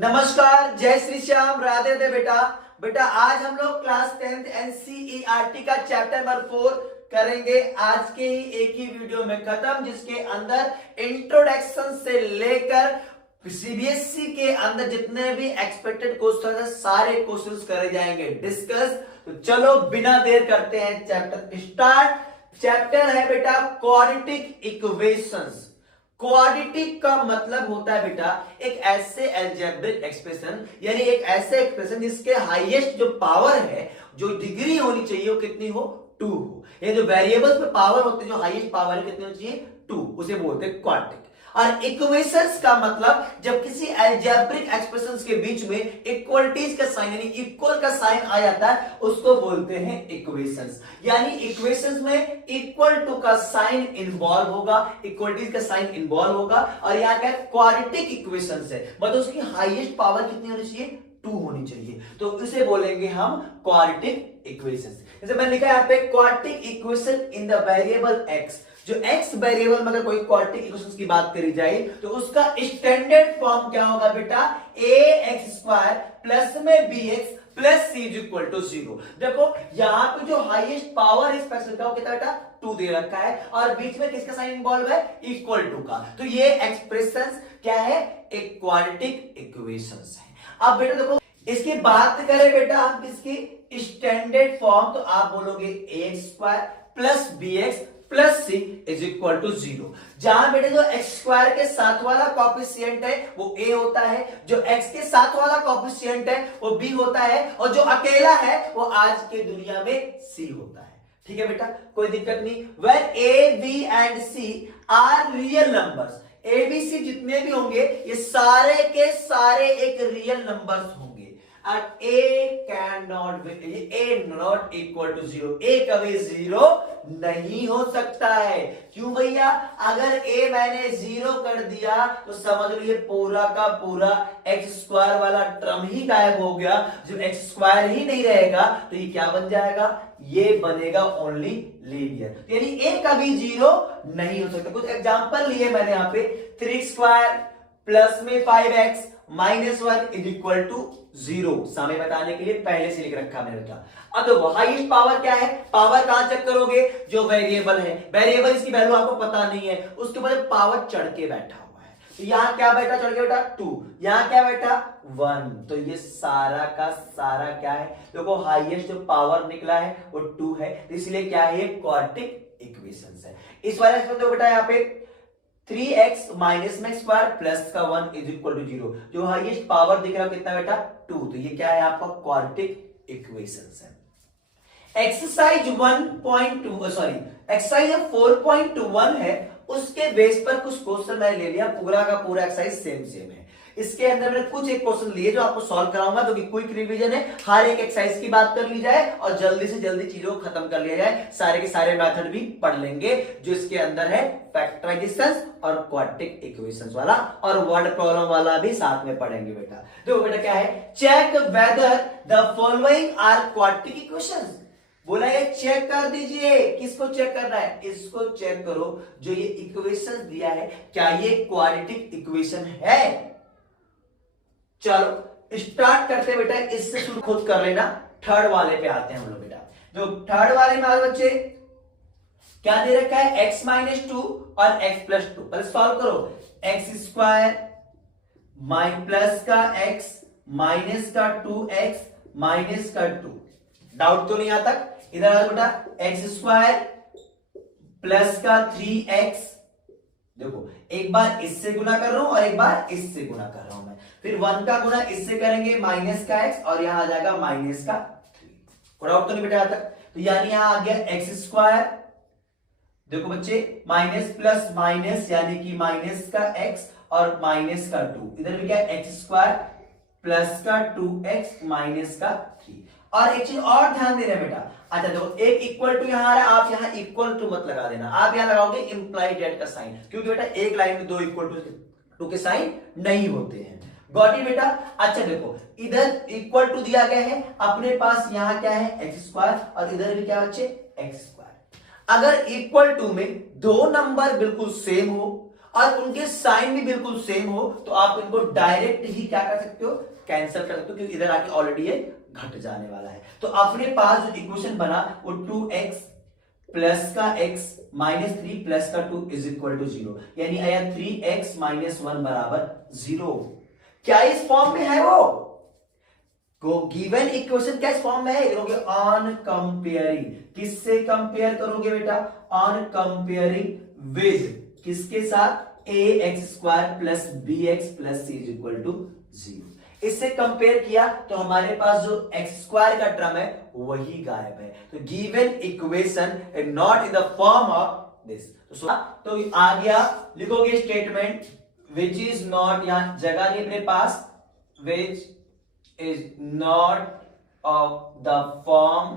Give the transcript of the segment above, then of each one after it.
नमस्कार, जय श्री श्याम, राधे राधे बेटा। बेटा आज हम लोग क्लास 10th एनसीईआरटी का चैप्टर नंबर 4 करेंगे आज के ही एक ही वीडियो में खत्म, जिसके अंदर इंट्रोडक्शन से लेकर सीबीएसई के अंदर जितने भी एक्सपेक्टेड क्वेश्चन है सारे क्वेश्चंस करे जाएंगे डिस्कस। तो चलो बिना देर करते हैं चैप्टर स्टार्ट। चैप्टर है बेटा क्वाड्रेटिक इक्वेशंस। क्वाड्रेटिक का मतलब होता है बेटा एक ऐसे अलजेब्रिक एक्सप्रेशन, यानी एक ऐसे एक्सप्रेशन जिसके हाईएस्ट जो पावर है, जो डिग्री होनी चाहिए वो कितनी हो, 2 हो। ये जो वेरिएबल्स में पावर होते हैं, जो हाईएस्ट पावर है कितनी होनी चाहिए, 2, उसे बोलते हैं क्वाड्रेटिक। और इक्वेशंस का मतलब जब किसी अलजेब्रिक एक्सप्रेशंस के बीच में इक्वलिटीज का साइन यानी इक्वल का साइन आ जाता है उसको बोलते हैं इक्वेशंस। यानी इक्वेशंस में इक्वल टू का साइन इन्वॉल्व होगा, इक्वलिटीज का साइन इन्वॉल्व होगा। और यहाँ क्या क्वाड्रेटिक इक्वेशंस है, मतलब उसकी हाईएस्ट पावर कितनी होनी चाहिए, 2 होनी चाहिए। तो इसे बोलेंगे हम क्वाड्रेटिक इक्वेशंस। जैसे मैंने लिखा है यहाँ पे quadratic equation in the variable x. जो x वेरिएबल में अगर कोई क्वाड्रेटिक इक्वेशंस की बात करी जाए तो उसका स्टैंडर्ड फॉर्म क्या होगा बेटा, ax² प्लस में bx plus c equal to 0। देखो यहां पे जो हाईएस्ट पावर इस फैक्टर का वो कितना बेटा, 2 दे रखा है, और बीच में किसका साइन इन्वॉल्व है, इक्वल टू का। तो ये एक्सप्रेशन क्या है, एक क्वाड्रेटिक इक्वेशंस है। अब बेटा देखो इसकी बात करें बेटा हम किसकी स्टैंडर्ड फॉर्म, तो आप बोलोगे ax² plus bx plus c is equal to 0। जहां बेटे जो एक्स स्क्वायर के साथ वाला कॉफिशिएंट है वो a होता है, जो x के साथ वाला कॉफिशिएंट है वो b होता है, और जो अकेला है वो आज के दुनिया में c होता है। ठीक है बेटा, कोई दिक्कत नहीं। Where a b and c are real numbers, a b c जितने भी होंगे ये सारे के सारे एक रियल नंबर्स होंगे। And a cannot be, a not equal to 0, a कभी 0 नहीं हो सकता है। क्यों भैया, अगर a मैंने 0 कर दिया तो समझ लो ये पूरा का पूरा एक्स स्क्वायर वाला टर्म ही गायब हो गया। जब एक्स स्क्वायर ही नहीं रहेगा तो ये क्या बन जाएगा, ये बनेगा ओनली लीनियर, यानी a कभी 0 नहीं हो सकता। कुछ एग्जांपल लिए मैंने यहाँ पे, 3x² प्लस में 5x minus 1 is equal to 0, समय बताने के लिए पहले से लिख रखा मैंने बेटा। अब देखो हाईएस्ट पावर क्या है, पावर कहां चेक करोगे, जो वेरिएबल है, वेरिएबल इसकी वैल्यू आपको पता नहीं है, उसके ऊपर पावर चढ़ के बैठा हुआ है। तो यहां क्या बैठा चढ़ के बेटा, 2, यहां क्या बैठा 1, तो ये सारा का सारा क्या है, देखो हाईएस्ट जो पावर निकला है वो 2 है, इसलिए क्या है, क्वाड्रेटिक इक्वेशंस है। इस वाले देखो बेटा यहाँ पे 3x माइनस में स्क्वायर प्लस का 1 इज इक्वल टू 0, जो हाईएस्ट पावर दिख रहा है कितना बेटा, 2, तो ये क्या है आपका क्वाड्रेटिक इक्वेशंस है। एक्सरसाइज 4.21 है, उसके बेस पर कुछ क्वेश्चन मैंने ले लिया, पूरा का पूरा एक्सरसाइज सेम है। इसके अंदर मैंने कुछ एक क्वेश्चन लिए जो आपको सॉल्व कराऊंगा, क्योंकि क्विक रिवीजन है, हर एक एक्सरसाइज की बात कर ली जाए और जल्दी से जल्दी चीजों को खत्म कर लिया जाए। सारे के सारे मेथड भी पढ़ लेंगे जो इसके अंदर है, फैक्टराइजेशन और क्वाड्रेटिक इक्वेशंस वाला, और वर्ड प्रॉब्लम वाला भी साथ में पढ़ेंगे बेटा। देखो बेटा क्या है, check whether the following are quadratic equations. बोला ये चेक कर दीजिए, किसको चेक करना है, इसको चेक करो, जो ये इक्वेशन दिया है क्या ये क्वाड्रेटिक इक्वेशन है। चलो स्टार्ट करते हैं बेटा, इससे शुरू खुद कर लेना। थर्ड वाले पे आते हैं हम लोग बेटा। जो थर्ड वाले में आज बच्चे क्या दे रखा है, x माइनस 2 और x प्लस 2, पहले सॉल्व करो। x² माइन प्लस का x माइनस का 2x माइनस का 2, डाउट तो नहीं आता। इधर आ बेटा, x² प्लस का 3x, देखो एक बार इससे गुना कर रहा हूं और एक बार इससे गुना कर रहा हूं मैं, फिर 1 का गुना इससे करेंगे माइनस का x, और यहां आ जाएगा माइनस का 3। डाउट तो नहीं बेटा आता। तो यानी यहां आ गया x², देखो बच्चे माइनस प्लस माइनस यानी कि माइनस का x और माइनस का 2, इधर भी क्या x² प्लस का 2x माइनस का 3। और एक चीज और ध्यान दे रहे हैं बेटा, अच्छा देखो एक इक्वल टू यहां आ रहा है, आप यहां इक्वल टू मत लगा देना, आप यहां लगाओगे इंप्लाइड डेट का साइन, क्योंकि बेटा एक लाइन में 2 इक्वल टू के साइन नहीं होते हैं। गॉट इट बेटा। अच्छा देखो इधर इक्वल टू दिया गया है, अपने पास यहां क्या है x² और इधर भी क्या बच्चे x²। अगर इक्वल टू में दो नंबर बिल्कुल सेम हो और उनके साइन भी बिल्कुल सेम हो तो आप इनको डायरेक्ट ही क्या कर सकते हो, कैंसिल कर सकते हो, क्योंकि इधर आके ऑलरेडी ये घट जाने वाला है। तो अपने पास जो इक्वेशन बना वो 2x प्लस का x माइनस 3 प्लस का 2 इज इक्वल टू 0, यानी आया 3x माइनस 1 बराबर 0। क्या इस फॉर्म में है वो को गिवन इक्वेशन क्या इस फॉर्म में है, ऑन कंपेयरिंग, किससे कंपेयर करोगे बेटा, ऑन कंपेयरिंग विद किसके साथ, a x square plus b x plus c is equal to 0। इससे कंपेयर किया तो हमारे पास जो एक्स स्क्वायर का टर्म है वही गायब है। तो given equation not in the form of this. तो आ गया, लिखोगे स्टेटमेंट विच इज नॉट, यहां जगह नहीं अपने पास, विच is not of the form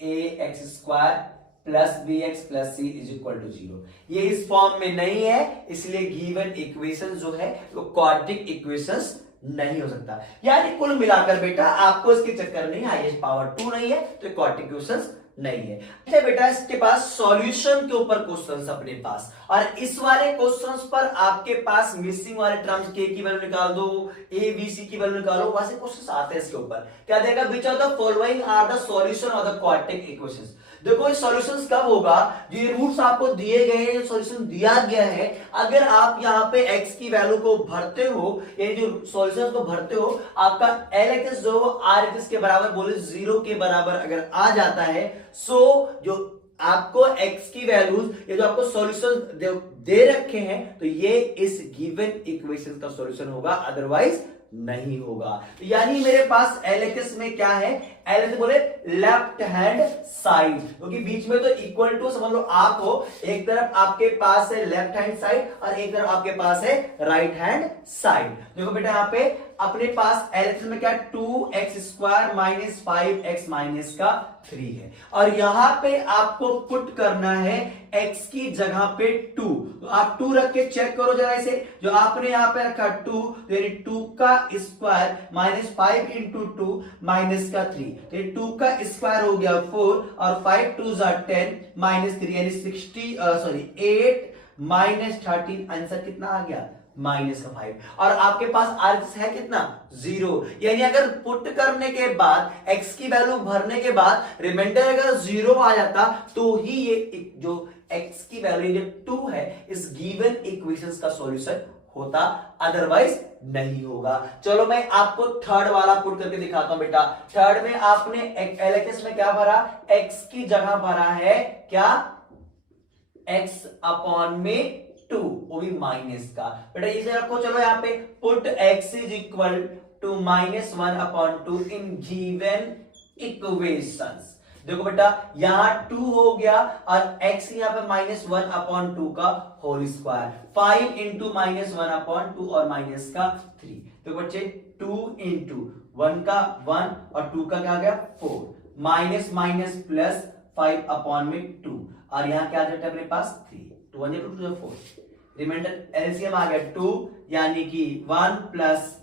ax square plus bx plus c is equal to 0। ये इस फॉर्म में नहीं है, इसलिए गिवन इक्वेशन जो है वो क्वाड्रेटिक इक्वेशंस नहीं हो सकता। यानी कुल मिलाकर बेटा आपको इसके चक्कर नहीं, हाईएस्ट पावर 2 नहीं है तो क्वाड्रेटिक इक्वेशंस नहीं है। ठीक है बेटा, इसके पास सॉल्यूशन के ऊपर क्वेश्चंस अपने पास, और इस वाले क्वेश्चंस पर आपके पास मिसिंग वाले टर्म्स के की वैल्यू निकाल दो, ए बी सी की वैल्यू निकालो, वैसे क्वेश्चंस आते हैं इसके ऊपर। क्या देगा, which of the following are the solution of the quadratic equations. देखो ये सॉल्यूशंस कब होगा, ये रूट्स आपको दिए गए हैं, सॉल्यूशन दिया गया है, अगर आप यहाँ पे x की वैल्यू को भरते हो, ये जो सॉल्यूशंस को भरते हो, आपका LHS जो RHS के बराबर बोले 0 के बराबर अगर आ जाता है, सो जो आपको x की वैल्यूज, ये जो आपको सॉल्यूशन दे रखे हैं, तो ये इस गिवन इक्वेशन का सॉल्यूशन होगा, अदरवाइज नहीं होगा। तो यानी मेरे पास LHS में क्या है, LHS बोले लेफ्ट हैंड साइड, क्योंकि बीच में तो इक्वल टू समझ लो आप हो, एक तरफ आपके पास है लेफ्ट हैंड साइड और एक तरफ आपके पास है राइट हैंड साइड। देखो बेटा यहाँ पे अपने पास LHS में क्या, 2x square minus 5x minus का 3 है, और यहां पे आपको पुट करना है x की जगह पे 2। तो आप 2 रख के चेक करो जरा इसे, जो आपने यहां पे रखा 2, यानी 2 का स्क्वायर माइनस 5 इंटू 2 माइनस का 3, तो ये 2 का स्क्वायर हो गया 4 और 5 2 10 माइनस 3 यानी 8 माइनस 13, आंसर कितना आ गया, माइनस का 5। और आपके पास RHS है कितना, 0, यानी अगर पुट करने के बाद x की वैल्यू भरने के बाद रिमाइंडर अगर 0 आ जाता तो ही ये जो x की वैल्यू जो 2 है इस गिवन इक्वेशंस का सॉल्यूशन होता, अदरवाइज नहीं होगा। चलो मैं आपको थर्ड वाला पुट करके दिखाता हूं बेटा। थर्ड में आपने LHS में क्या भरा, x की जगह भरा है क्या, x अपॉन में 2, वो भी माइनस का। बेटा इसे रखो, चलो यहाँ पे put x is equal to minus 1 upon 2 in given equations. देखो बेटा यहां 2 हो गया और x यहाँ पे माइनस 1 अपॉन 2 का whole square, 5 into minus 1 upon 2 और माइनस का 3। तो बच्चे 2 इंटू 1 का 1 और 2 का क्या आ गया 4, माइनस माइनस प्लस 5 अपॉन में 2, और यहाँ क्या आ जाता है अपने पास 3, 2 1 2 2 4, रिमाइंडर एलसीएम आ गया 2, यानी कि 1 प्लस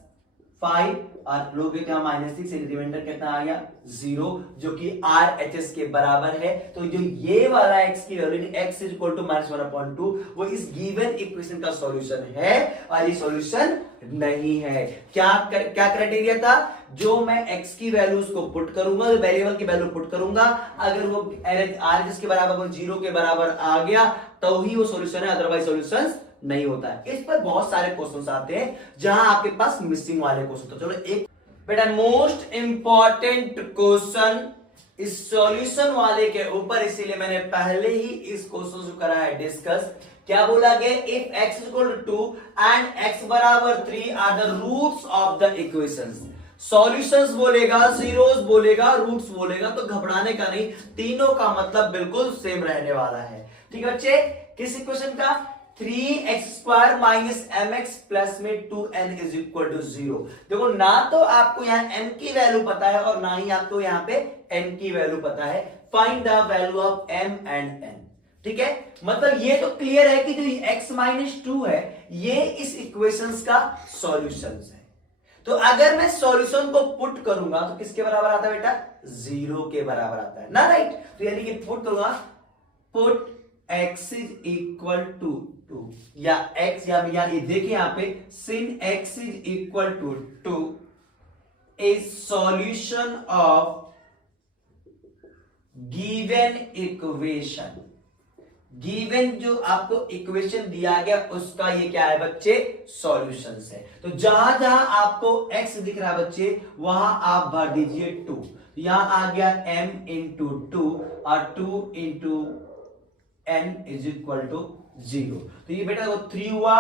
5 और लोग माइनस 6, रिमाइंडर कितना आ गया 0, जो कि RHS के बराबर है। तो जो ये वाला x की value x is equal to minus 1 upon 2 वो इस गिवन इक्वेशन का सॉल्यूशन है और ये सॉल्यूशन नहीं है। क्या क्राइटेरिया था, जो मैं x की वैल्यूज को पुट करूंगा, वेरिएबल की वैल्यू पुट करूंगा, अगर वो RHS के बराबर 0 के बराबर आ गया तो ही वो सॉल्यूशन है, अदरवाइज सॉल्यूशन नहीं होता है। इस पर बहुत सारे क्वेश्चंस आते हैं जहां आपके पास मिसिंग वाले क्वेश्चन। तो चलो एक बेटा मोस्ट इंपॉर्टेंट क्वेश्चन इस सॉल्यूशन वाले के ऊपर, इसीलिए मैंने पहले ही इस क्वेश्चन को करा है डिस्कस। क्या बोला गया, if x equal to 2 and x बराबर 3 are the roots of the equations. Solutions बोलेगा, जीरोस बोलेगा, रूट्स बोलेगा, तो घबराने का नहीं, तीनों का मतलब बिल्कुल सेम रहने वाला है। ठीक है बच्चे, किस इक्वेशन का, 3x square minus mx plus में 2n इज इक्वल टू 0। देखो ना तो आपको यहाँ m की वैल्यू पता है और ना ही आपको यहाँ पे n की वैल्यू पता है। Find the value of m and n। ठीक है, मतलब ये तो क्लियर है कि जो x माइनस 2 है ये इस इक्वेशंस का सॉल्यूशन है। तो अगर मैं सॉल्यूशन को पुट करूंगा तो किसके बराबर आता है बेटा, 0 के बराबर आता है ना, राइट। तो यानी कि पुट करूंगा, put x is equal to 2 या x या ये देखिए यहां पे sin x is equal to 2 is solution of given equation. Given जो आपको इक्वेशन दिया गया उसका ये क्या है बच्चे, सॉल्यूशन है। तो जहां जहां आपको x दिख रहा है बच्चे वहां आप भर दीजिए 2। यहां आ गया m इंटू 2 और 2 into n is equal to 0। तो ये बेटा वो 3 हुआ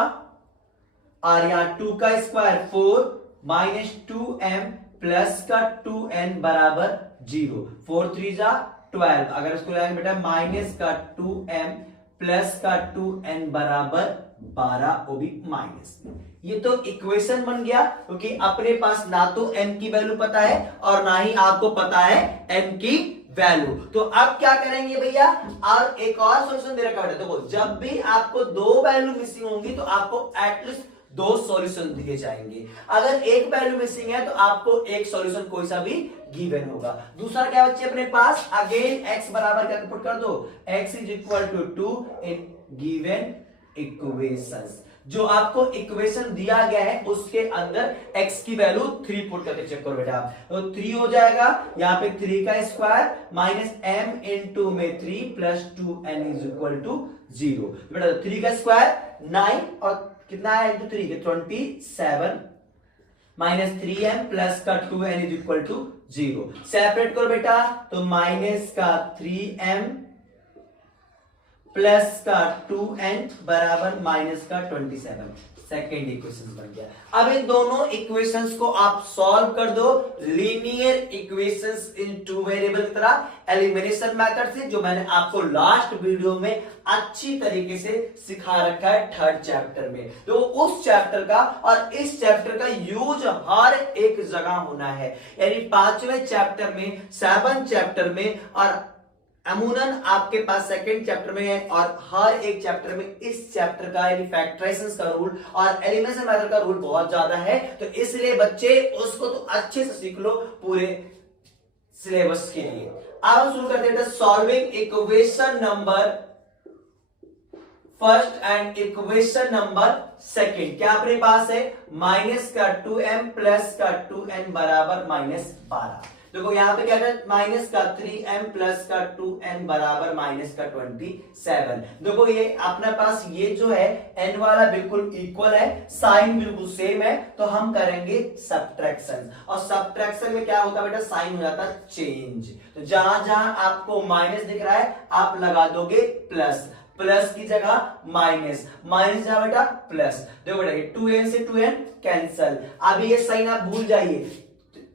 और यहां 2 का स्क्वायर 4 माइनस 2m प्लस का 2n बराबर 0। 4 3 जा 12। अगर इसको लगाएंगे बेटा माइनस का 2m प्लस का 2n बराबर 12 वो भी माइनस। ये तो इक्वेशन बन गया क्योंकि अपने पास ना तो m की वैल्यू पता है और ना ही आपको पता है m की वैल्यू। तो अब क्या करेंगे भैया, और एक और सॉल्यूशन दे रखा है। देखो जब भी आपको दो वैल्यू मिसिंग होंगी तो आपको एटलीस्ट दो सॉल्यूशन दिए जाएंगे। अगर एक वैल्यू मिसिंग है तो आपको एक सॉल्यूशन कोई सा भी गिवन होगा। दूसरा क्या बच्चे अपने पास, अगेन x बराबर क्या पुट कर दो, x is equal to 2 in given equations. जो आपको इक्वेशन दिया गया है उसके अंदर x की वैल्यू 3 पुट करके चेक करो बेटा। तो 3 हो जाएगा, यहाँ पे 3 का स्क्वायर माइनस m इंटू में 3 plus 2n is equal to 0। बेटा 3 का स्क्वायर 9 और कितना है इंटू 3 के 27 माइनस 3m प्लस का 2n is equal to 0। Separate करो बेटा, तो माइनस का 3m प्लस का 2n बराबर माइनस का 27। सेकेंड इक्वेशन बन गया। अब इन दोनों इक्वेशंस को आप सॉल्व कर दो लीनियर इक्वेशंस इन टू वेरिएबल की तरह एलिमिनेशन मेथड से, जो मैंने आपको लास्ट वीडियो में अच्छी तरीके से सिखा रखा है 3rd चैप्टर में। तो उस चैप्टर का और इस चैप्टर का यूज हर एक जगह होना है, यानी 5वें चैप्टर में, 7 चैप्टर में और अमूनन आपके पास 2nd चैप्टर में है। और हर एक चैप्टर में इस चैप्टर का यानी फैक्टराइजेशन का रूल और एलिमिनेशन मेथड का रूल बहुत ज्यादा है। तो इसलिए बच्चे उसको तो अच्छे से सीख लो पूरे सिलेबस के लिए। अब हम शुरू करते हैं solving equation number first and equation number second. क्या अपने पास है, माइनस का 2m प्लस का 2n बराबर माइनस 12। देखो यहां पे क्या है, माइनस का 3m प्लस का 2n बराबर माइनस का 27। देखो ये अपने पास ये जो है n वाला बिल्कुल इक्वल है, साइन बिल्कुल सेम है, तो हम करेंगे सब्ट्रैक्शन। और सब्ट्रैक्शन में क्या होता है बेटा, साइन हो जाता है चेंज। तो जहां जहां आपको माइनस दिख रहा है आप लगा दोगे प्लस, प्लस की जगह माइनस, माइनस जगह बेटा प्लस। देखो बेटा 2n से 2n कैंसल। अब ये साइन आप भूल जाइए,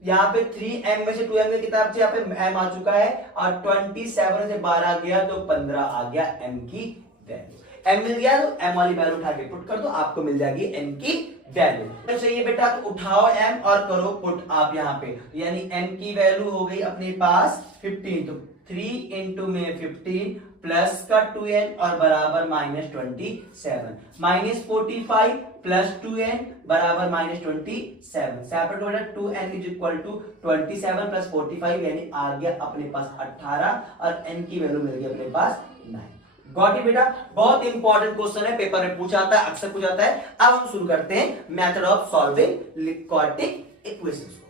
यहाँ पे 3m में से 2m की किताब से यहाँ पे m आ चुका है और 27 से 12 गया तो 15 आ गया m की वैल्यू। m मिल गया तो m वाली वैल्यू उठा के पुट कर दो, आपको मिल जाएगी m की वैल्यू। चाहिए बेटा तो उठाओ m और करो पुट आप यहाँ पे, यानी m की वैल्यू हो गई अपने पास 15। तो 3 इंटू में 15 प्लस का 2n और बराबर माइनस 27 माइनस 45 प्लस 2n बराबर माइनस 27। सेपरेट हो जाए 2n is equal to 27 plus 45 यानी आ गया अपने पास 18 और n की वैल्यू मिल गई अपने पास 9। गॉट इट बेटा, बहुत इंपॉर्टेंट क्वेश्चन है, पेपर में पूछा आता है, अक्सर पूछा जाता है। अब हम शुरू करते हैं method of solving quadratic equations.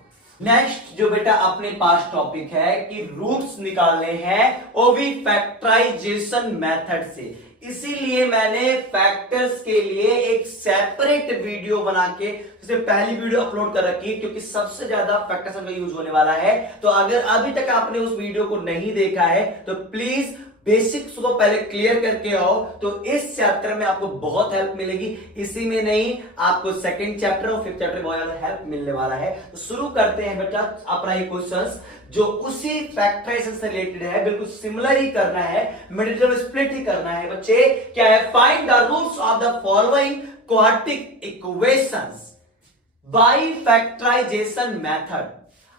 Next जो बेटा अपने पास टॉपिक है कि रूट्स निकालने हैं वो भी फैक्टराइजेशन मेथड से। इसीलिए मैंने फैक्टर्स के लिए एक सेपरेट वीडियो बना के जैसे पहली वीडियो अपलोड कर रखी है, क्योंकि सबसे ज्यादा फैक्टर्स का यूज होने वाला है। तो अगर अभी तक आपने उस वीडियो को नहीं देखा है तो प्लीज बेसिक्स को पहले क्लियर करके आओ, तो इस चैप्टर में आपको बहुत हेल्प मिलेगी। इसी में नहीं, आपको 2nd चैप्टर और 5th चैप्टर में बहुत ज्यादा हेल्प मिलने वाला है। तो शुरू करते हैं बेटा अपना ये क्वेश्चंस जो उसी फैक्टराइजेशन से रिलेटेड है, बिल्कुल सिमिलर ही करना है, मिडिल स्प्लिट ही करना है बच्चे। क्या है, find the roots of the following quadratic equations by factorisation method.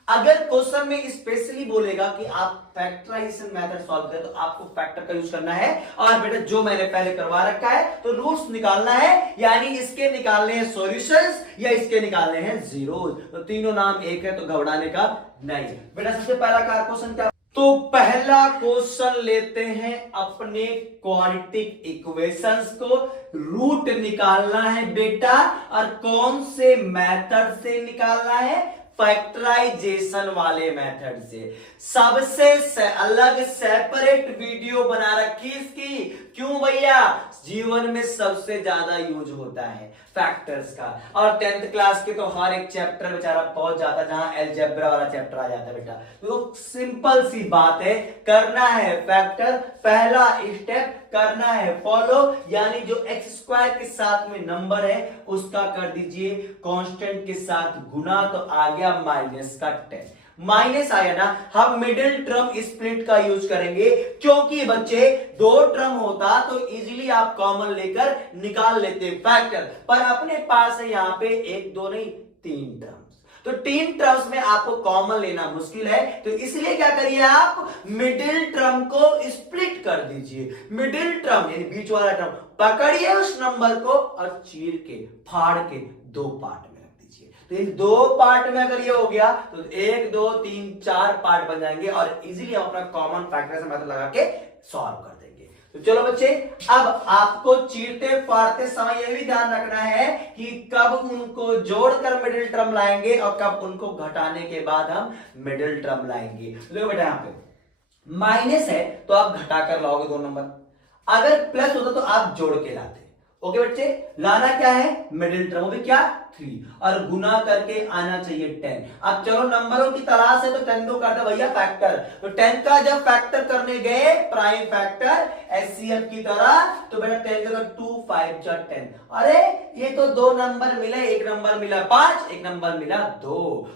अगर क्वेश्चन में स्पेशली बोलेगा कि आप फैक्टराइजेशन मेथड सॉल्व करें तो आपको फैक्टर का यूज करना है। और बेटा जो मैंने पहले करवा रखा है तो रूट्स निकालना है, यानी इसके निकालने हैं सॉल्यूशंस या इसके निकालने हैं जीरोस। तो तीनों नाम एक है तो घबराने का नहीं। बेटा सबसे पहला क्वेश्चन क्या, तो पहला क्वेश्चन लेते हैं अपने क्वाड्रेटिक इक्वेशंस को। रूट निकालना है बेटा, और कौन से मेथड से निकालना है? फैक्टराइजेशन वाले मेथड से। सबसे अलग सेपरेट वीडियो बना रखी इसकी। क्यों भैया? जीवन में सबसे ज्यादा यूज होता है फैक्टर्स का, और 10th क्लास के तो हर एक चैप्टर बेचारा पहुंच जाता है जहां अलजेब्रा वाला चैप्टर आ जाता है बेटा। तो सिंपल सी बात है, करना है फैक्टर, पहला स्टेप करना है फॉलो, यानी जो एक्स स्क्वायर के साथ में नंबर है उसका कर दीजिए कांस्टेंट के साथ गुना, तो आ गया माइनस का 10। माइनस आया ना, हम मिडिल टर्म स्प्लिट का यूज करेंगे, क्योंकि बच्चे दो टर्म होता तो इजीली आप कॉमन लेकर निकाल लेते फैक्टर, पर अपने पास है यहां पे एक दो नहीं 3 टर्म्स, तो 3 टर्म्स में आपको कॉमन लेना मुश्किल है, तो इसलिए क्या करिए आप मिडिल टर्म को स्प्लिट कर दीजिए। मिडिल टर्म यानी बीच वाला टर्म पकड़िए उस नंबर को और चीर के फाड़ के 2 पार्ट में रख दीजिए। तो इन 2 पार्ट में अगर ये हो गया तो 1 2 3 4 पार्ट बन जाएंगे, और इजीली हम अपना कॉमन फैक्टर से मेथड लगा के सॉल्व कर देंगे। तो चलो बच्चे, अब आपको चीरते फाड़ते समय यह भी ध्यान रखना है कि कब उनको जोड़कर मिडिल टर्म लाएंगे और कब उनको घटाने के बाद हम मिडिल टर्म लाएंगे। देखो बेटा, यहां पे माइनस है तो आप घटाकर लाओगे 2 नंबर, अगर प्लस होता तो आप जोड़ के लाते। ओके बच्चे, लाना क्या है? मिडिल टर्म, भी क्या 3, और गुना करके आना चाहिए 10। अब चलो नंबरों की तलाश है तो 10 को कर दे भैया फैक्टर, तो 10 का जब फैक्टर करने गए प्राइम फैक्टर एचसीएफ की तरह, तो बेटा 10 का 2 5 जा 10, अरे ये तो 2 नंबर मिले, एक नंबर मिला 5, एक नंबर मिला 2।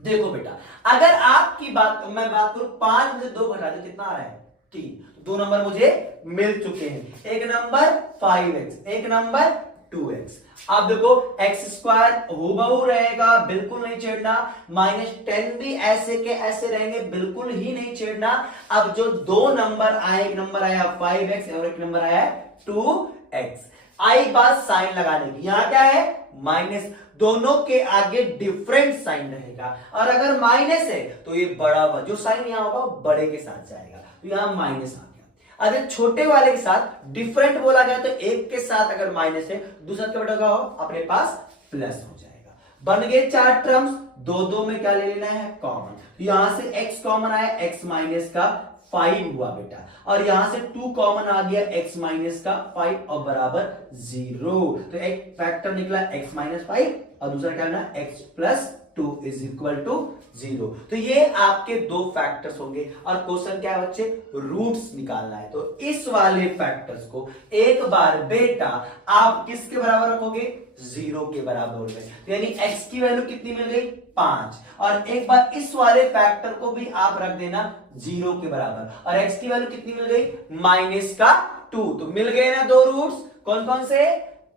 देखो बेटा, अगर आपकी मैं बात करूं 5 में से 2 घटा दो कितना आ रहा है? 3, 2 नंबर मुझे मिल चुके हैं, एक नंबर 5x, एक नंबर 2x। अब देखो एक्स स्क्वायर हूबहू रहेगा, बिल्कुल नहीं छेड़ना, -10 भी ऐसे के ऐसे रहेंगे, बिल्कुल ही नहीं छेड़ना। अब जो 2 नंबर आए, एक नंबर आया 5x और एक नंबर आया 2x, आई बात साइन लगाने की, यहां क्या है? माइनस, दोनों के आगे डिफरेंट साइन रहेगा, और अगर माइनस है तो ये बड़ा जो साइन यहां होगा बड़े के साथ जाएगा, तो यहां माइनस आ गया। अगर छोटे वाले के साथ डिफरेंट बोला गया तो एक के साथ अगर माइनस है, दूसरा क्या बेटा हो अपने पास प्लस हो जाएगा। बन गए 4 टर्म्स, 2 में क्या ले लेना है? कॉमन। यहां से x कॉमन आया, x माइनस का 5 हुआ बेटा, और यहां से 2 कॉमन आ गया, x माइनस का 5 और बराबर 0, तो एक फैक्टर निकला x माइनस 5 और दूसरा क्या ना x plus 2 is equal to 0। तो ये आपके 2 फैक्टर्स होंगे, और क्वेश्चन क्या है बच्चे? रूट्स निकालना है। तो इस वाले फैक्टर्स को एक बार बेटा आप किसके बराबर रखोगे? 0 के बराबर हो गए, तो यानी x की वैल्यू कितनी मिल गई? 5, और एक बार इस वाले फैक्टर को भी आप रख देना 0 के बराबर, और x की वैल्यू कितनी मिल गई? -2। तो मिल गए ना 2 रूट्स, कौन कौन से?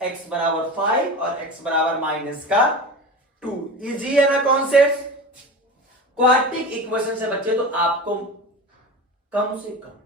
x बराबर 5 और x बराबर -2। इजी है ना कॉन्सेप्ट? क्वाड्रेटिक इक्वेशन से बच्चे तो आपको कम से कम,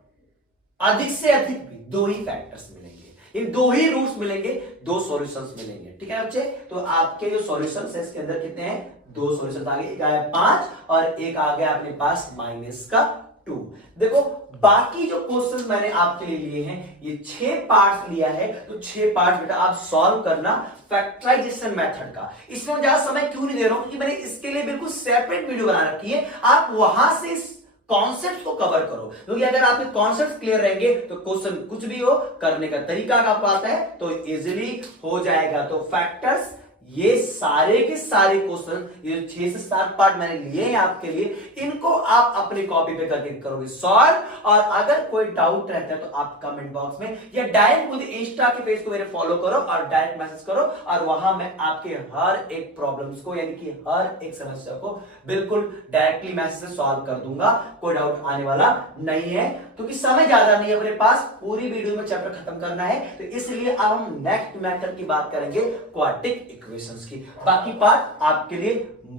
अधिक से अधिक भी 2 ही फैक्टर्स मिलेंगे, इन 2 ही रूट्स मिलेंगे, 2 सॉल्यूशंस मिलेंगे, ठीक है बच्चे? तो आपके जो सॉल्यूशंस है इसके अंदर कितने हैं? 2 सॉल्यूशंस आ गए, एक आया 5 और एक आ गया अपने पास -2। देखो बाकी जो क्वेश्चंस मैंने आपके लिए लिए हैं, ये 6 पार्ट्स लिया है, तो 6 पार्ट्स बेटा आप सॉल्व करना फैक्टराइजेशन मेथड का। इसमें ज्यादा समय क्यों नहीं दे रहा हूं, क्योंकि मैंने इसके लिए बिल्कुल सेपरेट वीडियो बना रखी है, आप वहां से इस कॉन्सेप्ट को कवर करो, क्योंकि अगर आपके कॉन्सेप्ट क्लियर रहेंगे तो क्वेश्चन कुछ भी हो करने का तरीका आपको आता है तो इजीली हो जाएगा। तो फैक्टर्स, ये सारे के सारे क्वेश्चन, ये 6 से 7 पार्ट मैंने लिए हैं आपके लिए, इनको आप अपनी कॉपी पे करके करोगे सॉल्व। और अगर कोई डाउट रहता है तो आप कमेंट बॉक्स में या डायरेक्ट मुझे इंस्टा के पेज को मेरे फॉलो करो और डायरेक्ट मैसेज करो, और वहां मैं आपके हर एक प्रॉब्लम्स को, यानी कि हर एक समस्या को बिल्कुल डायरेक्टली मैसेज से सॉल्व कर दूंगा, कोई डाउट आने वाला नहीं है, क्योंकि समय ज्यादा नहीं है अपने पास, पूरी वीडियो में चैप्टर खत्म करना है, तो इसलिए अब हम नेक्स्ट मेथड की बात करेंगे, क्वाड्रेटिक इक्वेशंस की। बाकी पार्ट आपके लिए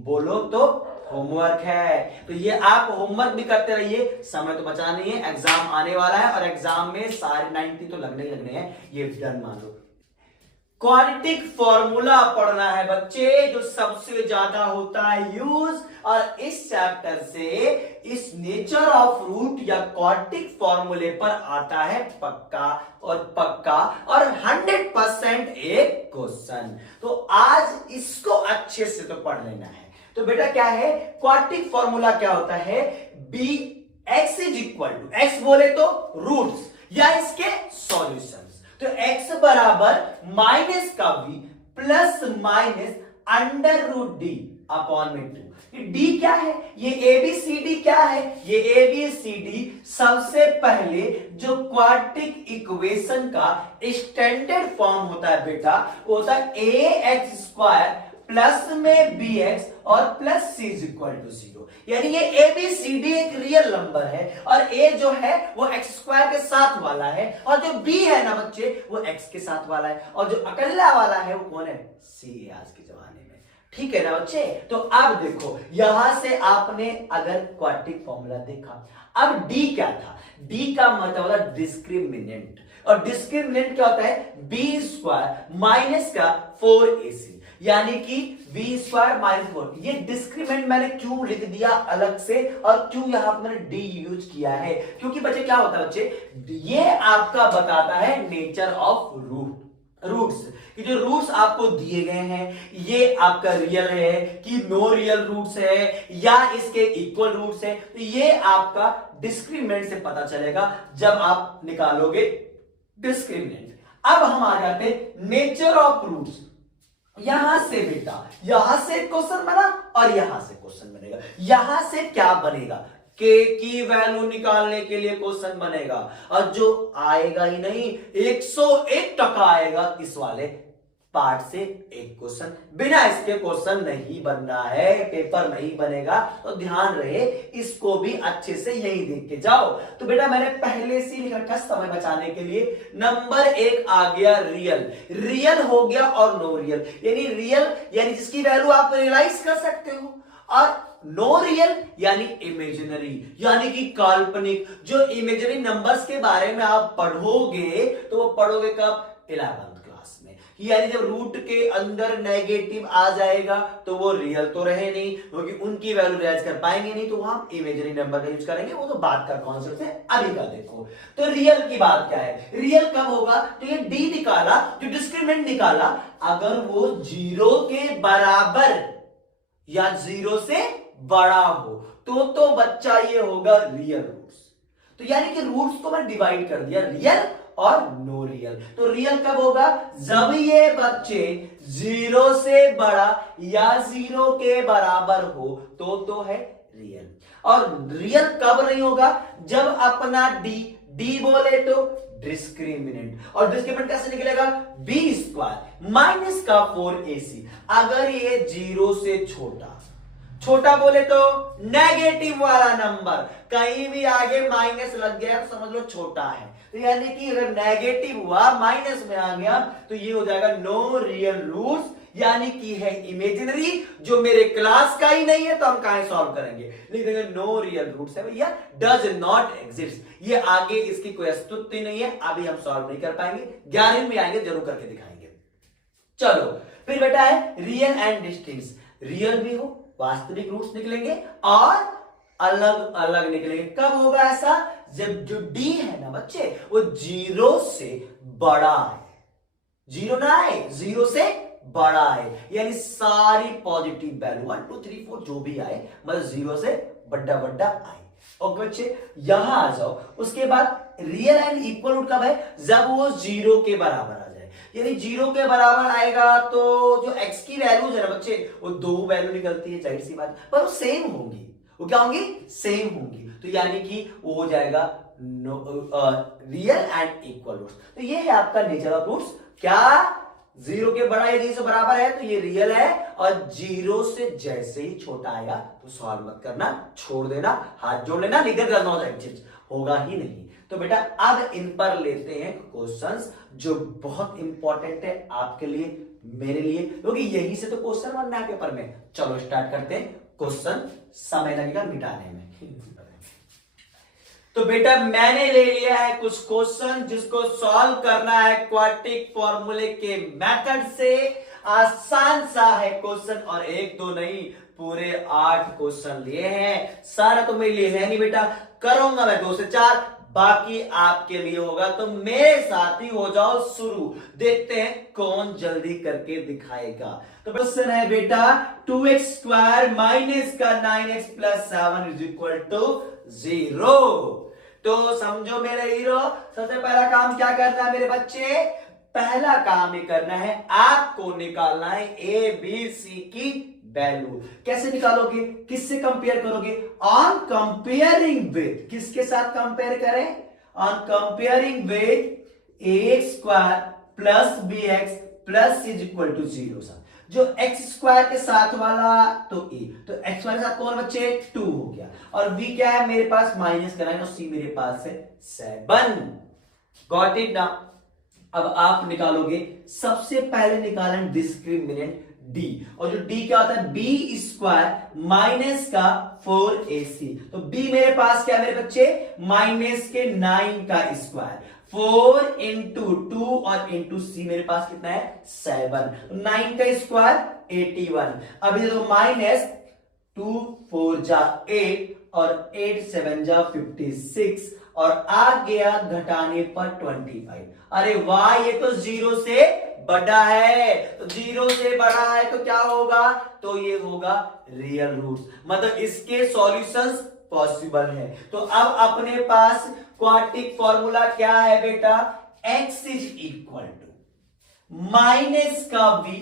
बोलो तो होमवर्क है, तो ये आप होमवर्क भी करते रहिए, समय तो बचा नहीं है, एग्जाम आने वाला है और एग्जाम में सारे 90 तो लगने ही लगने हैं, ये डन मान लो। क्वाड्रेटिक फॉर्मूला पढ़ना है बच्चे, जो सबसे ज्यादा होता है यूज। और इस चैप्टर से इस नेचर ऑफ रूट या क्वाड्रेटिक फॉर्मूले पर आता है पक्का और 100% एक क्वेश्चन। तो आज इसको अच्छे से तो पढ़ लेना है। तो बेटा क्या है क्वाड्रेटिक फॉर्मूला, क्या होता है, b x is equal to, x बोले तो रूट्स या इसके सॉल्यूशंस। तो x बराबर माइनस का v plus minus under root d upon में 2। डी क्या है, ये एबीसीडी क्या है, ये एबीसीडी सबसे पहले जो क्वाड्रेटिक इक्वेशन का स्टैंडर्ड फॉर्म होता है बेटा, वो होता है ए एक्स स्क्वायर प्लस में बी एक्स और plus c is equal to 0। यानी ये एबीसीडी एक रियल नंबर है और ए जो है वो एक्स स्क्वायर के साथ वाला है और जो बी है ना बच्चे वो एक्स के साथ वाला है और जो अकेला वाला है वो कौन है, सी है आज के जमाने में। ठीक है ना बच्चे। तो अब देखो यहां से आपने अगर क्वाड्रेटिक फॉर्मूला देखा, अब डी क्या था, डी का मतलब होता है डिस्क्रिमिनेंट, और डिस्क्रिमिनेंट क्या होता है, बी स्क्वायर माइनस का 4ac, यानी कि बी स्क्वायर माइनस 4। ये डिस्क्रिमिनेंट मैंने क्यों लिख दिया अलग से और क्यों यहां पर मैंने डी यूज किया है, क्योंकि बच्चे क्या होता है बच्चे, ये आपका बताता है नेचर ऑफ रूट्स, कि जो रूट्स आपको दिए गए हैं ये आपका रियल है कि नो रियल रूट्स है या इसके इक्वल रूट्स है। तो ये आपका डिस्क्रिमिनेंट से पता चलेगा जब आप निकालोगे डिस्क्रिमिनेंट। अब हम आ जाते हैं नेचर ऑफ रूट्स। यहां से बेटा, यहां से क्वेश्चन बना और यहां से क्वेश्चन बनेगा। यहां से क्या बनेगा, के की वैल्यू निकालने के लिए क्वेश्चन बनेगा और जो आएगा ही नहीं 101% आएगा इस वाले पार्ट से एक क्वेश्चन, बिना इसके क्वेश्चन नहीं बनना है, पेपर नहीं बनेगा। तो ध्यान रहे, इसको भी अच्छे से यही देख के जाओ। तो बेटा मैंने पहले से लिखा था समय बचाने के लिए, नंबर 1 आ गया रियल, रियल हो गया और नो रियल, यानी रियल यानी जिसकी वैल्यू आप रियलाइज कर सकते हो, और नो रियल यानी इमेजिनरी यानी कि काल्पनिक। जो इमेजिनरी नंबर्स के बारे में आप पढ़ोगे तो वो पढ़ोगे कब, 11th क्लास में, यानी जब रूट के अंदर नेगेटिव आ जाएगा तो वो रियल तो रहे नहीं, क्योंकि उनकी वैल्यू रियलाइज कर पाएंगे नहीं, तो वहां इमेजिनरी नंबर का यूज करेंगे। वो तो बात का कॉन्सेप्ट है, अभी का देखो। तो रियल की बात क्या है, रियल कब होगा, तो ये डी निकाला, जो डिस्क्रिमिनेंट निकाला, अगर वो 0 के बराबर या 0 से बड़ा हो तो बच्चा ये होगा रियल रूट्स। तो यानी कि रूट्स को मैं डिवाइड कर दिया, रियल और नो रियल। तो रियल कब होगा, जब ये बच्चे 0 से बड़ा या 0 के बराबर हो तो है रियल। और रियल कब नहीं होगा, जब अपना डी बोले तो डिस्क्रिमिनेंट, और डिस्क्रिमिनेंट कैसे निकलेगा, बी स्क्वायर माइनस का 4ac, अगर ये 0 से छोटा बोले तो नेगेटिव वाला नंबर, कहीं भी आगे माइनस लग गया तो समझ लो छोटा है। तो यानी कि अगर नेगेटिव हुआ माइनस में आ गया तो ये हो जाएगा नो रियल रूट्स, यानी कि है इमेजिनरी, जो मेरे क्लास का ही नहीं है तो हम कहां सॉल्व करेंगे, लिख देंगे नो रियल रूट्स है भैया, डज नॉट एग्जिस्ट। ये आगे इसकी कोई अस्तित्व नहीं है, अभी हम सॉल्व नहीं कर पाएंगे, 11वीं में आएंगे जरूर करके दिखाएंगे। चलो फिर बेटा है रियल एंड डिस्टिंक्ट, रियल भी हो, वास्तविक रूट्स निकलेंगे और अलग अलग निकलेंगे। कब होगा ऐसा, जब जो डी है ना बच्चे वो 0 से बड़ा है, 0 ना आए, 0 से बड़ा है, यानी सारी पॉजिटिव वैल्यू 1 2 3 4 जो भी आए मतलब 0 से बड़ा आए। ओके बच्चे यहां आ जाओ। उसके बाद रियल एंड इक्वल रूट कब है, जब वो 0 के बराबर आ जाए, यानी 0 के बराबर आएगा तो जो x की वैल्यूज है ना बच्चे वो 2 वैल्यू निकलती है, जाहिर सी बात, पर वो सेम होंगी, वो क्या होंगी, सेम होंगी। तो यानी कि वो हो जाएगा रियल एंड इक्वल रूट्स। तो ये है आपका नेचर ऑफ रूट्स, क्या 0 के बड़ा या 0 से बराबर है तो ये रियल है, और 0 से जैसे ही छोटा आएगा तो सवाल मत करना, छोड़ देना, हाथ जोड़ लेना, निकल करना होगा ही नहीं। तो बेटा अब इन पर लेते हैं क्वेश्चंस जो बहुत इंपॉर्टेंट है आपके लिए, मेरे लिए, क्योंकि यही से तो क्वेश्चन बनना है पेपर में। चलो स्टार्ट करते हैं, क्वेश्चन समय लगेगा मिटाने में। तो बेटा मैंने ले लिया है कुछ क्वेश्चन जिसको सॉल्व करना है क्वाड्रेटिक फॉर्मूले के मेथड से। आसान सा है क्वेश्चन, और एक दो नहीं, पूरे 8 क्वेश्चन लिए हैं। सारा तो मेरे लिए है नहीं बेटा, करूंगा मैं 2 से 4, बाकी आपके लिए होगा। तो मेरे साथ ही हो जाओ शुरू, देखते हैं कौन जल्दी करके दिखाएगा। तो क्वेश्चन है बेटा 2x स्क्वायर माइनस का 9x plus 7 is equal to 0। तो समझो मेरे हीरो, सबसे पहला काम क्या करना है मेरे बच्चे? पहला काम ये करना है, आपको निकालना है ए बी सी की वैल्यू। कैसे निकालोगे? किससे कंपेयर करोगे? ऑन कंपेयरिंग विद, किसके साथ कंपेयर करें? On comparing with a square plus b x plus is equal to 0 सा। जो एक्स स्क्वायर के साथ वाला तो ए, तो एक्स स्क्वायर के साथ कौन बच्चे? 2 हो गया। और बी क्या है मेरे पास? माइनस करना है, और सी मेरे पास है 7। गॉट इट ना? अब आप निकालोगे, सबसे पहले निकालें डिस्क्रिमिनेंट डी, और जो डी क्या होता है? बी स्क्वायर माइनस का 4ac। तो बी मेरे पास क्या है मेरे बच्चे? माइनस के 9 का स्क्वायर, 4 इंटू 2 और इंटू सी मेरे पास कितना है? 7। 9 का स्क्वायर 81। अभी देखो माइनस 2 4 जा 8 और 8 7 जा 56, और आ गया घटाने पर 25। अरे वाह, ये तो 0 से बड़ा है। तो 0 से बड़ा है तो क्या होगा? तो ये होगा रियल रूट्स, मतलब इसके सॉल्यूशंस पॉसिबल है। तो अब अपने पास क्वाड्रेटिक फॉर्मूला क्या है बेटा? x is equal to minus का v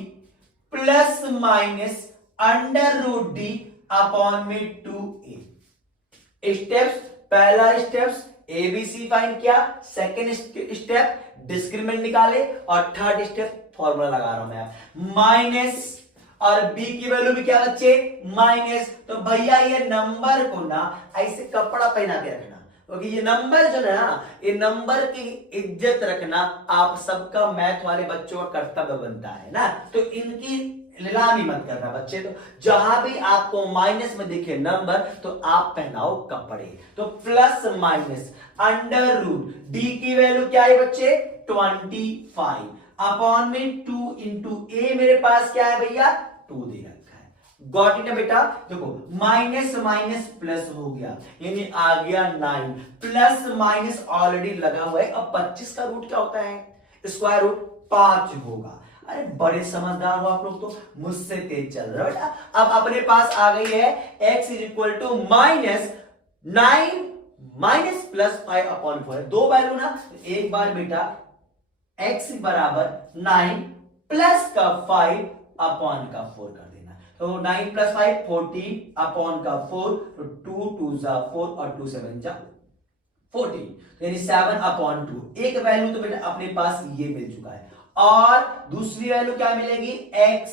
plus minus under root d upon में 2a। स्टेप्स, पहला स्टेप्स एबीसी फाइंड किया, सेकेंड स्टेप डिस्क्रिमिनेंट निकाले, और थर्ड स्टेप फॉर्मूला लगा रहा हूं मैं। माइनस और b की वैल्यू भी क्या बच्चे? माइनस। तो भैया ये नंबर को ना ऐसे कपड़ा पहना के रखना, क्योंकि ये नंबर जो है ना, ये नंबर की इज्जत रखना आप सबका मैथ वाले बच्चों का कर्तव्य बनता है ना। तो इनकी नीलामी मत करना बच्चे। तो जहां भी आपको माइनस में दिखे नंबर, तो आप पहनाओ कपड़े। तो plus minus under root d की वैल्यू क्या है बच्चे? 25 अपॉन में 2 इंटू ए मेरे पास क्या है भैया? 2 दे रखा है। गॉट इट बेटा? देखो माइनस माइनस प्लस हो गया, यानी आ गया 9, प्लस माइनस ऑलरेडी लगा हुआ है। अब 25 का रूट क्या होता है? स्क्वायर रूट 5 होगा। अरे बड़े समझदार हो आप लोग, तो मुझसे तेज चल रहे हो बेटा। अब अपने पास आ गई है x is equal to minus 9 minus plus 5 upon 4। दो वैल्यू ना, एक बार बेटा x बराबर 9 प्लस का 5 अपॉन का 4 कर देना। तो 9 प्लस 5 14 अपॉन का 4, तो 2 2 जा 4 और 2 7 जा 14, यानी 7 अपॉन 2। एक वैल्यू तो बेटा अपने पास ये मिल चुका है, और दूसरी वैल्यू क्या मिलेगी? x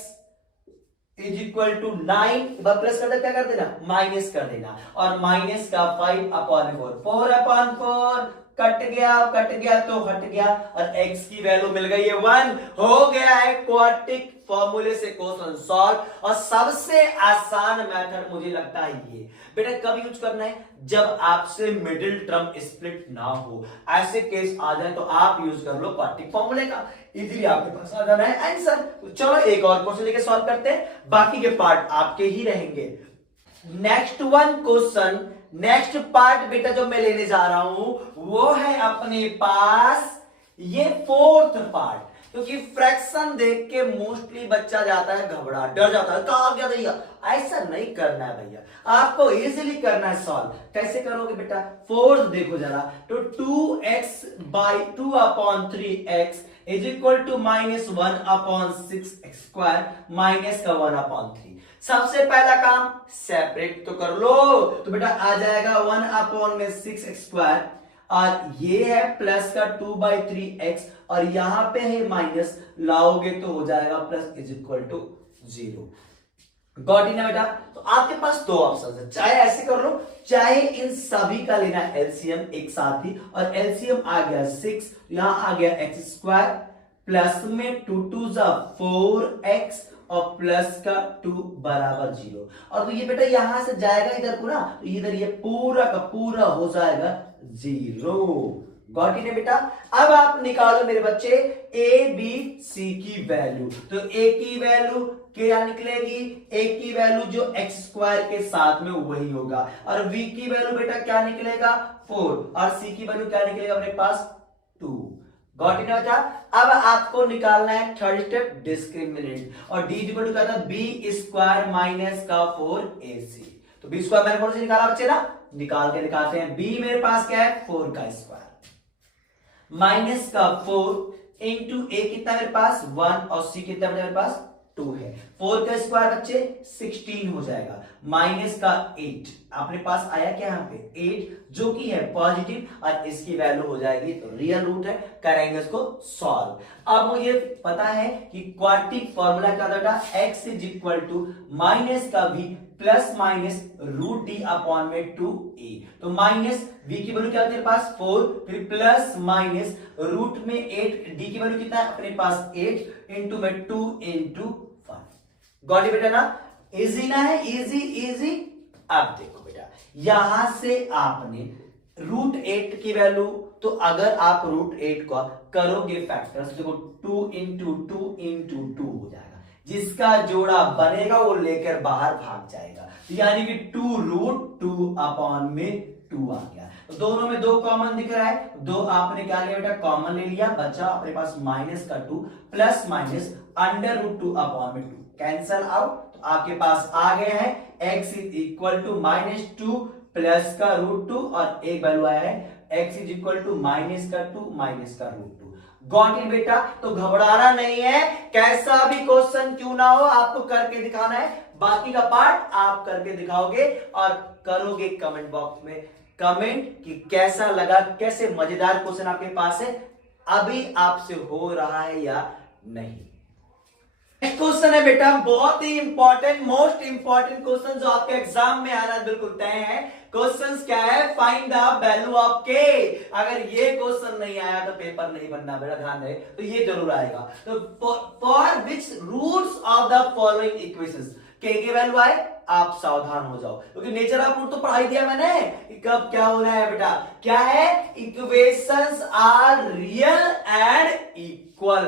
is equal to 9, plus कर दे, क्या कर देना? माइनस कर देना, और माइनस का 5 अपॉन 4, 4 अपॉन 4 कट गया तो हट गया, और x की वैल्यू मिल गई है 1। हो गया है क्वाड्रेटिक फॉर्मूले से क्वेश्चन सॉल्व। और सबसे आसान मेथड मुझे लगता है ये बेटा कब यूज करना है? जब आपसे मिडिल टर्म स्प्लिट ना हो, ऐसे केस आ जाए तो आप यूज कर लो क्वाड्रेटिक फॉर्मूले का, इजीली आपके पास आ जाना है आंसर। तो चलो एक और क्वेश्चन लेके सॉल्व करते हैं, बाकी के पार्ट आपके ही रहेंगे। Next one question, next part बेटा जो मैं लेने जा रहा हूं वो है अपने पास ये 4th पार्ट, क्योंकि फ्रैक्शन देख के मोस्टली बच्चा जाता है घबरा, डर जाता है, कहा गया भैया। ऐसा नहीं करना है भैया, आपको इजीली करना है सॉल्व। कैसे करोगे बेटा? 4th देखो जरा, तो 2x by 2 upon 3x is equal to minus 1 upon 6x square minus का 1 अपॉन 3। सबसे पहला काम सेपरेट तो कर लो, तो बेटा आ जाएगा 1 अपॉन में 6x स्क्वायर, और ये है प्लस का 2/3x, और यहां पे है माइनस, लाओगे तो हो जाएगा plus is equal to 0। Got it बेटा? तो आपके पास दो ऑप्शन है, चाहे ऐसे कर लो, चाहे इन सभी का लेना एलसीएम एक साथ ही, और एलसीएम आ गया 6, यहां आ गया x स्क्वायर प्लस में 2 2 जा 4x और प्लस का 2 बराबर 0। और तो ये बेटा यहां से जाएगा इधर को ना, तो इधर ये पूरा का पूरा हो जाएगा 0। गॉट इट है बेटा। अब आप निकालो मेरे बच्चे ए बी सी की वैल्यू। तो ए की वैल्यू क्या निकलेगी? ए की वैल्यू जो एक्स स्क्वायर के साथ में वही होगा, और v की वैल्यू बेटा क्या निकलेगा? 4, और c की वैल्यू क्या निकलेगा अपने पास? 2। गॉट इट बेटा। अब आपको निकालना है थर्ड स्टेप डिस्क्रिमिनेंट, और d इक्वल टू क्या था? बी स्क्वायर माइनस का 4ac। तो बी स्क्वायर मैंने 4 से निकाला बच्चे ना, निकाल के दिखाते हैं। b मेरे पास क्या है? 4 का स्क्वायर माइनस का 4 इंटू ए कितना मेरे पास? 1, और सी कितना मेरे पास? 2 है। 4 का स्क्वायर बच्चे 16 हो जाएगा, माइनस का 8। अपने पास आया क्या यहाँ पे? 8, जो कि है पॉजिटिव, और इसकी वैल्यू हो जाएगी तो रियल रूट है। करेंगे इसको सॉल्व। अब मुझे पता है कि क्वाड्रेटिक फॉर्मूला क्या था? x is equal to minus का v plus minus root d upon में 2a। तो माइनस v की वैल्यू क्या है तेरे पास? 4, फिर प्लस माइनस रूट में 8, d की वैल्यू कितना है अपने पास? 8 इंटू में 2 इंटू 1। गॉट इट बेटा ना? इजी ना है? Easy easy. अब देखो बेटा, यहां से आपने रूट 8 की वैल्यू, तो अगर आप रूट 8 का करोगे फैक्टर, देखो 2 इंटू 2 इंटू 2 हो जाएगा, जिसका जोड़ा बनेगा वो लेकर बाहर भाग जाएगा, यानी कि 2 रूट 2 अपॉन में 2 आ गया। तो दोनों में 2 कॉमन दिख रहा है, 2 आपने क्या लिया बेटा? कॉमन ले लिया, बचा अपने पास माइनस का 2 plus minus under root 2 upon में 2 कैंसल आउट। तो आपके पास आ गए हैं x is equal to minus 2 plus का रूट 2, और एक वैल्यू आया है x is equal to minus का 2 माइनस का रूट 2। गॉट इट बेटा। तो घबराना नहीं है, कैसा भी क्वेश्चन क्यों ना हो आपको करके दिखाना है। बाकी का पार्ट आप करके दिखाओगे और करोगे कमेंट बॉक्स में कमेंट कि कैसा लगा, कैसे मजेदार क्वेश्चन आपके पास है, अभी आपसे हो रहा है या नहीं। नेक्स्ट क्वेश्चन है बेटा, बहुत ही इंपॉर्टेंट, मोस्ट इंपॉर्टेंट क्वेश्चन जो आपके एग्जाम में आना बिल्कुल तय है। क्वेश्चन क्या है? फाइंड द वैल्यू ऑफ के। अगर ये क्वेश्चन नहीं आया तो पेपर नहीं बनना बेटा, ध्यान रहे। तो ये जरूर आएगा। तो for which roots of the following equations के वैल्यू आए, आप सावधान हो जाओ, क्योंकि नेचर ऑफ रूट तो पढ़ाई दिया मैंने। कब क्या हो रहा है बेटा? क्या है? Equations are real and equal.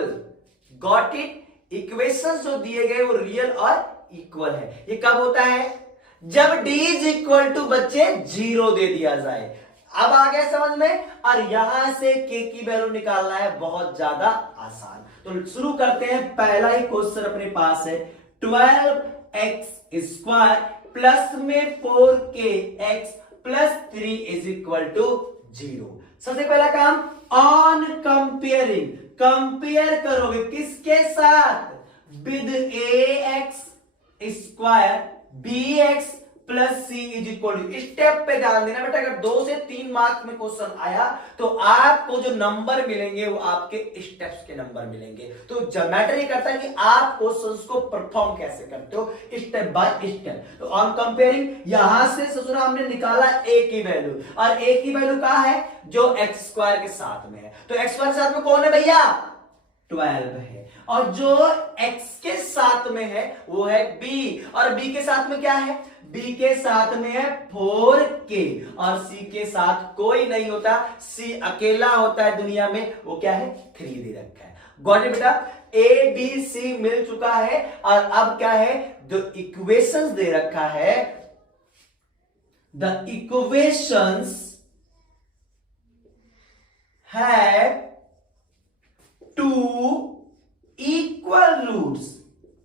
Got it. Equations जो दिए गए वो रियल और इक्वल है। ये कब होता है? जब d इज इक्वल टू बच्चे 0 दे दिया जाए। अब आ गया समझ में? और यहां से k की वैल्यू निकालना है, बहुत ज्यादा आसान। तो शुरू करते हैं। पहला ही क्वेश्चन अपने पास है 12x स्क्वायर प्लस में 4kx plus 3 is equal to 0। सबसे पहला काम ऑन कंपेयरिंग, कंपेयर करोगे किसके साथ? With ax square bx plus c is equal to. Step पे ध्यान देना बेटा, अगर 2 से 3 मार्क्स में क्वेश्चन आया तो आपको जो नंबर मिलेंगे वो आपके स्टेप्स के नंबर मिलेंगे। तो मैटर ये करता है कि आप क्वेश्चंस को परफॉर्म कैसे करते हो, स्टेप बाय स्टेप। तो ऑन कंपेयरिंग, यहां से ससुरा हमने निकाला a की वैल्यू, और a की वैल्यू कहां है? जो एक्स स्क्वायर के साथ में है। तो एक्स स्क्वायर के साथ में कौन है भैया? 12 है। और जो x के साथ में है वो है b, और b के साथ में क्या है? b के साथ में है 4k, और c के साथ कोई नहीं होता, c अकेला होता है दुनिया में, वो क्या है? 3 दे रखा है। गॉट इट बेटा। a b c मिल चुका है, और अब क्या है? जो इक्वेशंस दे रखा है, the equations have 2 equal roots.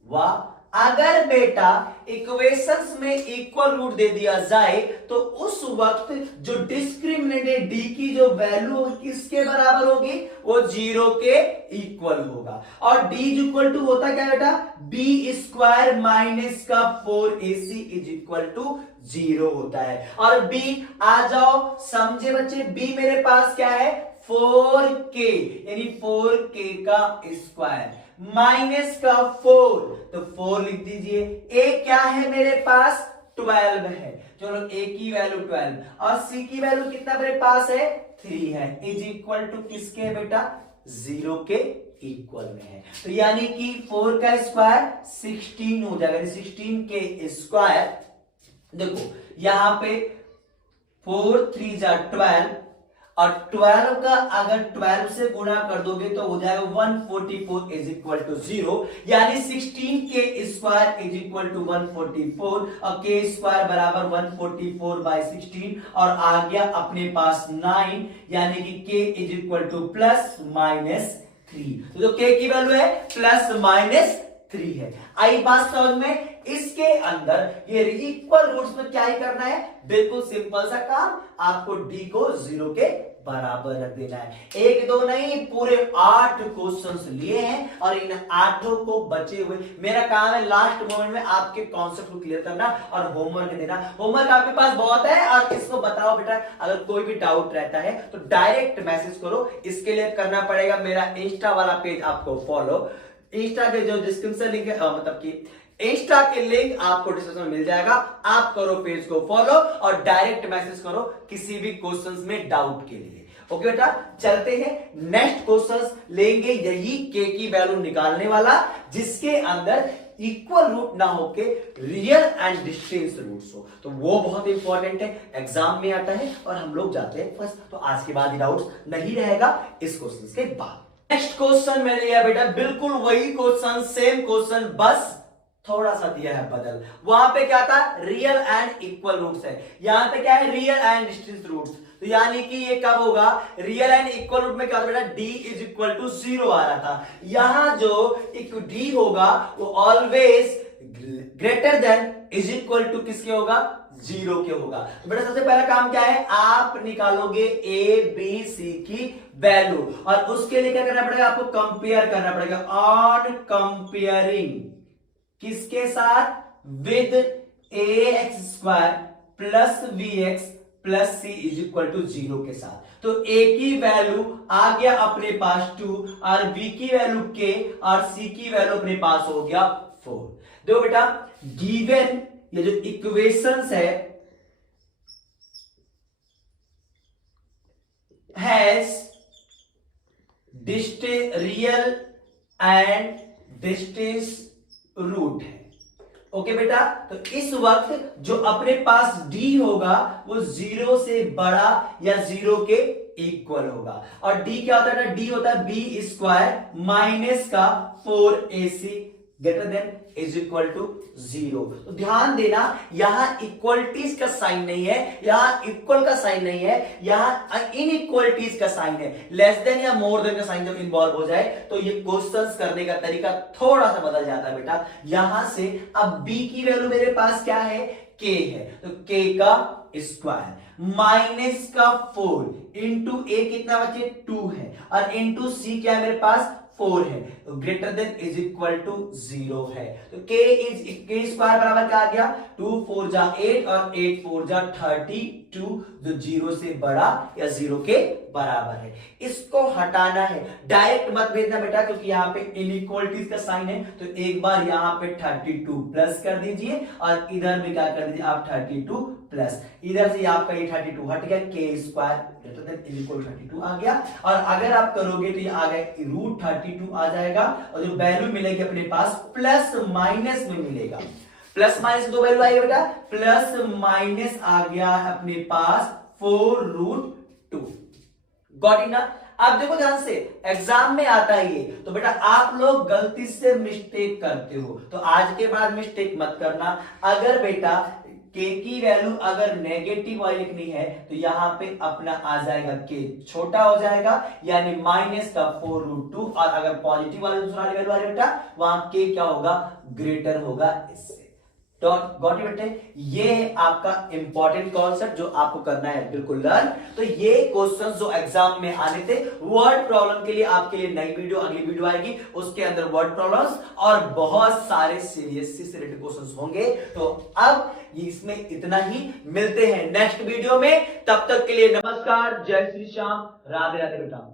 वाह, अगर बेटा इक्वेशंस में इक्वल रूट दे दिया जाए तो उस वक्त जो डिस्क्रिमिनेंट डी की जो वैल्यू होगी किसके बराबर होगी? वो 0 के इक्वल होगा। और डी इक्वल टू होता क्या बेटा? बी स्क्वायर माइनस का 4ac इज इक्वल टू 0 होता है। और बी आ जाओ, समझे बच्चे? बी मेरे पास क्या है? 4k, यानी 4k का स्क्वायर माइनस का 4, तो 4 लिख दीजिए। a क्या है मेरे पास? 12 है। चलो a की वैल्यू 12, और c की वैल्यू कितना मेरे पास है? 3 है। इज इक्वल टू किसके है बेटा? 0 के इक्वल में है। तो यानी कि 4 का स्क्वायर 16 हो जाएगा। 16 के स्क्वायर, देखो यहां पे 4 3 जा 12, और 12 का अगर 12 से गुणा कर दोगे तो हो जाएगा 144 इज इक्वल टू 0, यानी 16 के स्क्वायर इज इक्वल टू 144 और के स्क्वायर बराबर 144 बाई 16 और आ गया अपने पास 9, यानी कि के is equal two plus minus 3। तो जो के की वैल्यू है प्लस माइनस 3 है। आई बात समझ में? इसके अंदर ये इक्वल रूट्स में क्या ही करना है, बिल्कुल सिंपल सा काम, आपको डी को 0 के बराबर रख देना है। एक दो नहीं, पूरे 8 क्वेश्चंस लिए हैं और इन 8 को बचे हुए मेरा काम है लास्ट मोमेंट में आपके कॉन्सेप्ट को क्लियर करना और होमवर्क देना। होमवर्क आपके पास बहुत है और इसको बताओ बेटा, अगर कोई भी डाउट रहता है तो डायरेक्ट मैसेज करो। इसके लिए करना पड़ेगा मेरा इंस्टा वाला पेज आपको फॉलो, इंस्टा के जो डिस्क्रिप्शन लिंक है, मतलब कि इंस्टा के लिंक आपको डिस्क्रिप्शन में मिल जाएगा। आप करो पेज को फॉलो और डायरेक्ट मैसेज करो किसी भी क्वेश्चंस में डाउट के लिए। ओके बेटा, चलते हैं नेक्स्ट क्वेश्चंस लेंगे, यही के की वैल्यू निकालने वाला जिसके अंदर इक्वल रूट ना होके रियल एंड डिस्टेंस रूट्स हो, तो वो बहुत इंपॉर्टेंट है, एग्जाम में आता है और हम लोग जाते हैं फर्स्ट। तो आज के बाद डाउट्स नहीं रहेगा इस क्वेश्चन के बाद। नेक्स्ट क्वेश्चन मैंने लिया बेटा, बिल्कुल वही क्वेश्चन, सेम क्वेश्चन, बस थोड़ा सा दिया है बदल। वहां पे क्या था, रियल एंड इक्वल रूट्स है, यहां पे क्या है, रियल एंड डिस्टेंस रूट्स। तो यानी कि ये कब होगा, रियल एंड इक्वल रूट में क्या होता है बेटा, d इज इक्वल टू 0 आ रहा था। यहां जो एक d होगा वो always greater than is equal to किसके होगा, 0 के होगा। तो बेटा सबसे पहला काम क्या है, आप निकालोगे a b c की वैल्यू और उसके लिए क्या करना पड़ेगा, आपको कंपेयर करना पड़ेगा। ऑन कंपेयरिंग किसके साथ, with ax square plus bx plus c is equal to 0 के साथ। तो a की वैल्यू आ गया अपने पास 2 और b की वैल्यू k और c की वैल्यू अपने पास हो गया 4। देखो बेटा, गिवन ये जो इक्वेशंस है has distinct real and distinct root है। ओके बेटा, तो इस वक्त जो अपने पास d होगा वो 0 से बड़ा या 0 के इक्वल होगा। और d क्या होता है, d होता है b स्क्वायर माइनस का 4ac greater than is equal to 0। तो ध्यान देना, यहां इक्वलिटीज का साइन नहीं है, यहां इक्वल का साइन नहीं है, यहां इनइक्वलिटीज का साइन है। लेस देन या मोर देन का साइन जब इन्वॉल्व हो जाए तो ये क्वेश्चंस करने का तरीका थोड़ा सा बदल जाता है बेटा। यहां से अब b की वैल्यू मेरे पास क्या है, k है, तो k का स्क्वायर माइनस का 4 इंटू a कितना बचे 2 है और इंटू c क्या है मेरे पास 4 है, तो greater than is equal to 0 है। तो k स्क्वायर बराबर क्या आ गया, 2 4 जा 8 और 8 4 जा 32, जो 0 से बड़ा या 0 के बराबर है। इसको हटाना है, डायरेक्ट मत भेजना बेटा क्योंकि यहाँ पे इनइक्वलिटीज का साइन है। तो एक बार यहाँ पे 32 प्लस कर दीजिए और इधर भी क्या कर दीजिए आप 32 प्लस, इधर से आपका ये 32 हट गया, के square greater than is equal 32 आ गया। और अगर आप करोगे तो ये आ गया रूट 32 आ जाएगा और जो वैल्यू मिलेगी अपने पास प्लस माइनस में मिलेगा। प्लस माइनस दो वैल्यू आई बेटा, प्लस माइनस आ गया अपने पास 4 रूट 2। गॉट इट ना? अब देखो ध्यान से, एग्जाम में आता है ये, तो बेटा आप लोग गलती से मिस्टेक करते हो, तो आज के बाद मिस्टेक मत करना। अगर बेटा k की वैल्यू अगर नेगेटिव वाली लिखनी है तो यहां पे अपना आ जाएगा k छोटा हो जाएगा, यानी माइनस का 4 रूट 2, और अगर पॉजिटिव वाली दूसरा वैल्यू आ रही बेटा वहां k क्या होगा, ग्रेटर होगा इससे। गॉट इट बेटे, ये है आपका इंपॉर्टेंट कॉन्सेप्ट जो आपको करना है बिल्कुल लर्न। तो ये क्वेश्चंस जो एग्जाम में आने थे वर्ड प्रॉब्लम के लिए आपके लिए नई वीडियो, अगली वीडियो आएगी, उसके अंदर वर्ड प्रॉब्लम्स और बहुत सारे सीबीएसई से रिलेटेड क्वेश्चंस होंगे। तो अब इसमें इतना ही, मिलते हैं नेक्स्ट वीडियो में, तब तक के लिए नमस्कार, जय श्री श्याम, राधे राधे बेटा।